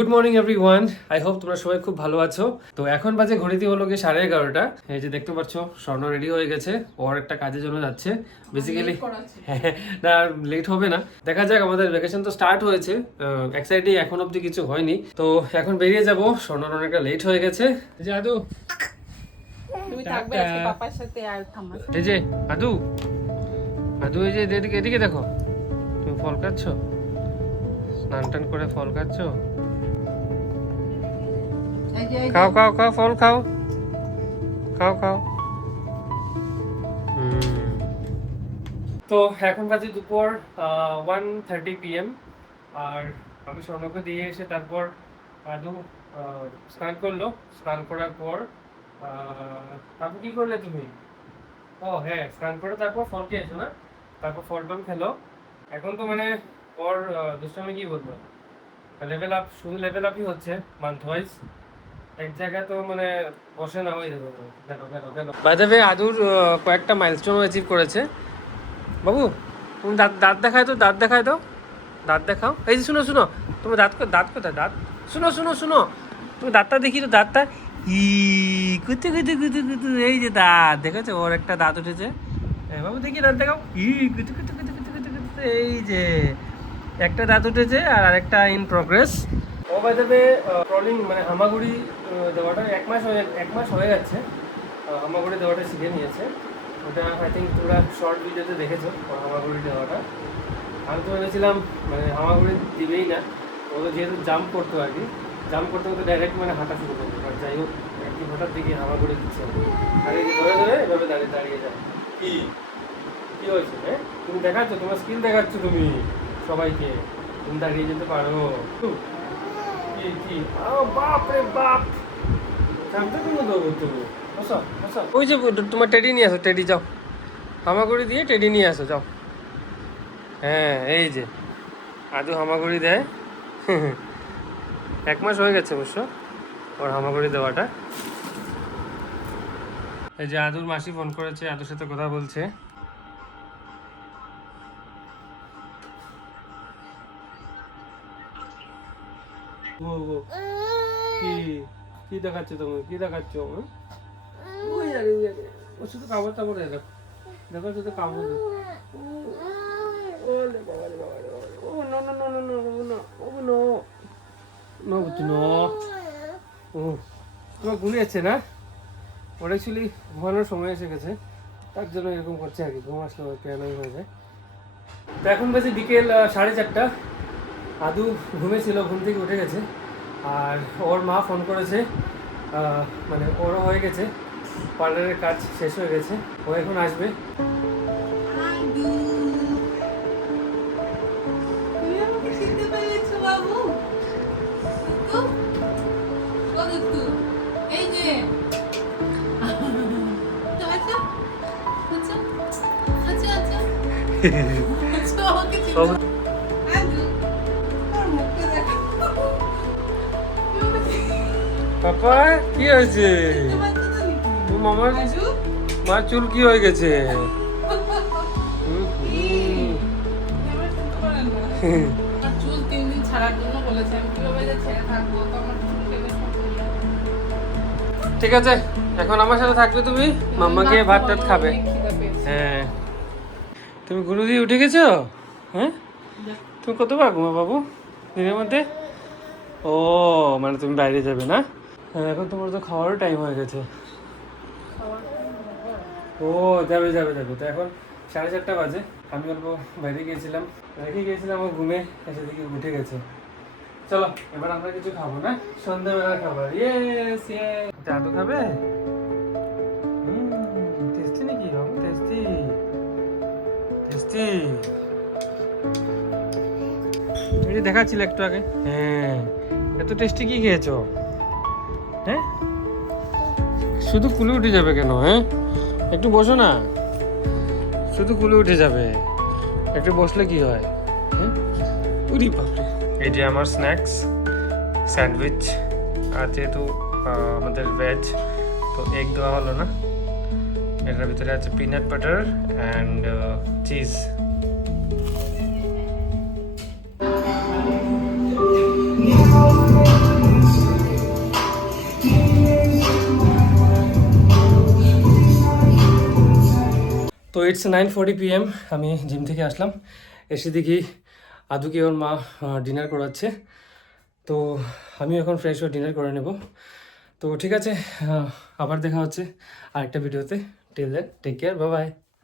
Good morning everyone, I hope তোমরা সবাই খুব ভালো আছো। তো এখন বাজে ঘড়িতে হলো গিয়ে 11:30। এই যে দেখতে পাচ্ছ স্বর্ণ রেডি হয়ে গেছে, ওর একটা কাজের জন্য যাচ্ছে বেসিক্যালি। না, লেট হবে না, দেখা যাক। আমাদের ভ্যাকেশন তো স্টার্ট হয়েছে, এক্সাইটিং এখন অব্দি কিছু হয়নি। তো এখন বেরিয়ে যাব, স্বর্ণর অনেকটা লেট হয়ে গেছে। এই যে আদু, তুমি থাকবে আজকে পাপার সাথে আর থামা। এই যে আদু, আদু এই যে এদিকে এদিকে দেখো, তুমি ফল খাচ্ছ, স্নান টান করে ফল খাচ্ছ। খাও খাও খাও, ফল খাও, খাও খাও। তো এখন বাজে দুপুর 1:30 PM, আর আমি স্বর্ণকে দিয়ে এসে তারপর আদু স্নান করলো। স্নান করার পর তারপর কি করলে তুমি? ও হ্যাঁ, স্নান করে তারপর ফল খেয়েছো না? তারপর ফল টল খেলো। এখন তো মানে ওর দুষ্টামি কি বলবো, লেভেল আপ, শুধু লেভেল আপই হচ্ছে মান্থ ওয়াইজ। এক জায়গায় তো মানে বসে না, ওই দেখো দেখো দেখো দেখো। বাই দ্য ওয়ে, আদুর কয়েকটা মাইলস্টোন অ্যাচিভ করেছে। বাবু তুমি দাঁত দাঁত দেখায় তো, দাঁত দেখায় তো, দাঁত দেখাও। এই যে শুনো শুনো, তুমি দাঁত দাঁত কোথায়, দাঁত শুনো শুনো শুনো, তুমি দাঁতটা দেখি তো, দাঁতটা ই কুতু কুতু কুতু কুতু, এই যে দাঁত দেখেছো, ওর একটা দাঁত উঠেছে। বাবু দেখি দাঁত দেখাও, ই কুতু কুতু কুতু কুতু কুতু কুতু, এই যে একটা দাঁত উঠেছে আর আরেকটা ইন প্রগ্রেস। ও বাই দ্য ওয়ে, ট্রলিং মানে হামাগুড়ি দেওয়াটা এক মাস হয়ে যাচ্ছে। হামাগুড়ি দেওয়াটা শিখে নিয়েছে। ওটা আই থিঙ্ক তোমরা শর্ট ভিডিওতে দেখেছো হামাগুড়ি দেওয়াটা। আমি তো ভেবেছিলাম মানে হামাগুড়ি দিবেই না, ও তো যেহেতু জাম্প করতো আর কি, জাম্প করতে করতে ডাইরেক্ট মানে হাঁটা শুরু করতো। আর যাই হোক, একটি হঠাৎ দেখি হামাগুড়ি দিচ্ছে, আর এই যে ধরে ধরে এভাবে দাঁড়িয়ে দাঁড়িয়ে যায়। কি কি হয়েছে? হ্যাঁ, তুমি দেখাচ্ছ, তোমার স্কিল দেখাচ্ছ তুমি সবাইকে, তুমি দাঁড়িয়ে যেতে পারো। কি কি বাপ রে বাপ, জানতে তুমি দেবো তো। ওই যে তোমার টেডি নিয়ে আসো, টেডি যাও, হামাগুড়ি দিয়ে টেডি নিয়ে আসো যাও। হ্যাঁ এই যে আদু হামাগুড়ি দেয়। এক মাস হয়ে গেছে অবশ্য ওর হামাগুড়ি দেওয়াটা। এই যে আদুর মাসি ফোন করেছে, আদুর সাথে কথা বলছে। কি কি দেখাচ্ছ তুমি, কি দেখাচ্ছ? ওই আরে ওই আরে, ও শুধু কাপড় টাপড় দেখো, দেখো শুধু কাপড়। ওলে বাবা রে বাবা রে বাবা রে, oh no no no no no no oh no no বুঝছো না। ও তোমার ঘুমিয়েছে না? ওর অ্যাকচুয়ালি ঘুমানোর সময় এসে গেছে, তার জন্য এরকম করছে আর কি, ঘুম আসলে কেনই হয়ে যায়। তো এখন বাজে বিকেল 4:30। আদু ঘুমেছিল, ঘুম থেকে উঠে গেছে, আর ওর মা ফোন করেছে, মানে ওরও হয়ে গেছে, পার্লারের কাজ শেষ হয়ে গেছে, ও এখন আসবে। পাপা কি হয়েছে? মামার মার চুল কি হয়ে গেছে? ঠিক আছে, এখন আমার সাথে থাকবে তুমি, মাম্মা গিয়ে ভাত টাত খাবে। হ্যাঁ, তুমি গুরু দিয়ে উঠে গেছো? হ্যাঁ, তুমি কতবার ঘুমা বাবু দিনের মধ্যে? ও মানে তুমি বাইরে যাবে না? হ্যাঁ, এখন তোমার তো খাওয়ারও টাইম হয়ে গেছে। ও যাবে যাবে যাবে, তো এখন 4:30 বাজে। আমি অল্প বাইরে গিয়েছিলাম, রেখে গিয়েছিলাম, ও ঘুমে এসে দিকে উঠে গেছে। চলো এবার আমরা কিছু খাবো না, সন্ধ্যাবেলার খাবার। ইয়েস ইয়েস, জাদু খাবে? টেস্টি নাকি? টেস্টি টেস্টি, তুমি যে দেখাচ্ছিলে একটু আগে। হ্যাঁ, এত টেস্টি কি খেয়েছো? হ্যাঁ, শুধু কুলে উঠে যাবে কেন? হ্যাঁ, একটু বসো না, শুধু কুলে উঠে যাবে, একটু বসলে কি হয়? হ্যাঁ, উরি বাপরে। এই যে আমার স্ন্যাক্স স্যান্ডউইচ, আর যেহেতু আমাদের ভেজ, তো এগ দেওয়া হলো না, এটার ভিতরে আছে পিনাট বাটার অ্যান্ড চিজ। তো ইটস 9:40 PM, আমি জিম থেকে আসলাম, এসে দেখি আদুকে ওর মা ডিনার করাচ্ছে। তো আমি এখন ফ্রেশ হয়ে ডিনার করে নেব। তো ঠিক আছে, আবার দেখা হচ্ছে আরেকটা ভিডিওতে। Till then take care, bye by.